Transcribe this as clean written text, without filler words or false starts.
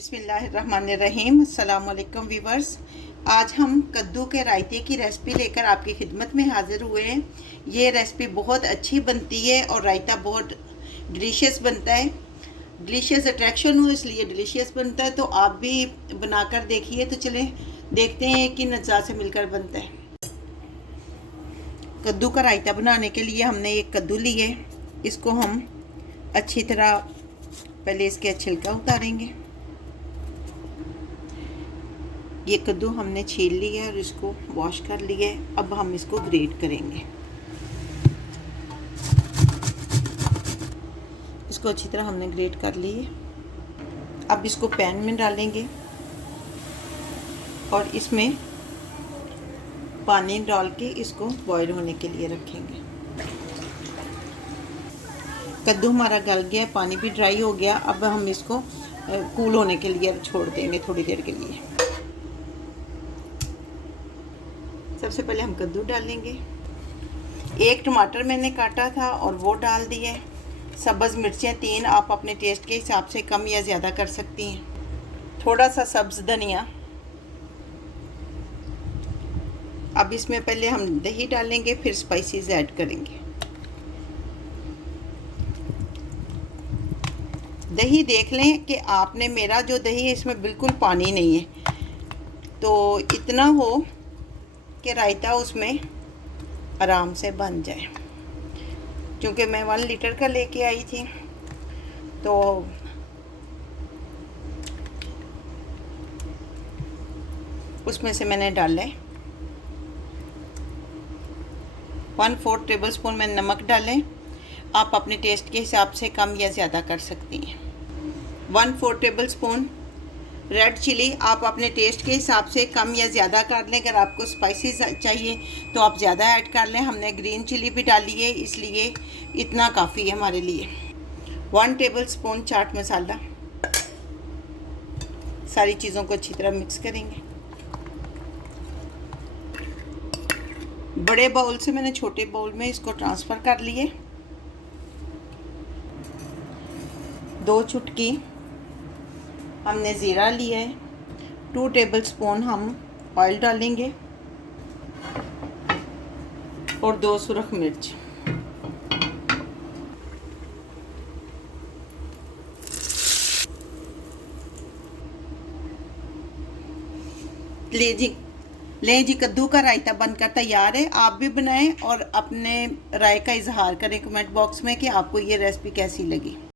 बिस्मिल्लाहिर्रहमानिर्रहीम। अस्सलाम वालेकुम वीवर्स। आज हम कद्दू के रायते की रेसिपी लेकर आपकी खिदमत में हाज़िर हुए हैं। ये रेसिपी बहुत अच्छी बनती है और रायता बहुत डिलीशियस बनता है। डिलीशियस अट्रैक्शन हो इसलिए डिलीशियस बनता है, तो आप भी बनाकर देखिए। तो चलें देखते हैं कि नज़ार से मिलकर बनता है। कद्दू का रायता बनाने के लिए हमने एक कद्दू लिए, इसको हम अच्छी तरह पहले इसके छिलका उतारेंगे। ये कद्दू हमने छील लिया और इसको वॉश कर लिया है। अब हम इसको ग्रेट करेंगे। इसको अच्छी तरह हमने ग्रेट कर लिए। अब इसको पैन में डालेंगे और इसमें पानी डाल के इसको बॉईल होने के लिए रखेंगे। कद्दू हमारा गल गया, पानी भी ड्राई हो गया। अब हम इसको कूल होने के लिए छोड़ देंगे थोड़ी देर के लिए। सबसे पहले हम कद्दू डालेंगे। एक टमाटर मैंने काटा था और वो डाल दिया। सब्ज़ मिर्चें 3, आप अपने टेस्ट के हिसाब से कम या ज़्यादा कर सकती हैं। थोड़ा सा सब्ज़ धनिया। अब इसमें पहले हम दही डालेंगे, फिर स्पाइसेस ऐड करेंगे। दही देख लें कि आपने, मेरा जो दही है इसमें बिल्कुल पानी नहीं है, तो इतना हो कि रायता उसमें आराम से बन जाए। क्योंकि मैं 1 लीटर का लेके आई थी, तो उसमें से मैंने डाला है 1/4 टेबल स्पून मैंने नमक डालें। आप अपने टेस्ट के हिसाब से कम या ज़्यादा कर सकती हैं। 1/4 टेबल स्पून रेड चिली, आप अपने टेस्ट के हिसाब से कम या ज़्यादा कर लें। अगर आपको स्पाइसेस चाहिए तो आप ज़्यादा ऐड कर लें। हमने ग्रीन चिली भी डाली है, इसलिए इतना काफ़ी है हमारे लिए। 1 टेबल स्पून चाट मसाला। सारी चीज़ों को अच्छी तरह मिक्स करेंगे। बड़े बाउल से मैंने छोटे बाउल में इसको ट्रांसफ़र कर लिए। 2 चुटकी हमने ज़ीरा लिया है। 2 टेबल स्पून हम ऑयल डालेंगे और 2 सुरख मिर्च। ले जी कद्दू का रायता बनकर तैयार है। आप भी बनाएं और अपने राय का इजहार करें कमेंट बॉक्स में कि आपको ये रेसिपी कैसी लगी।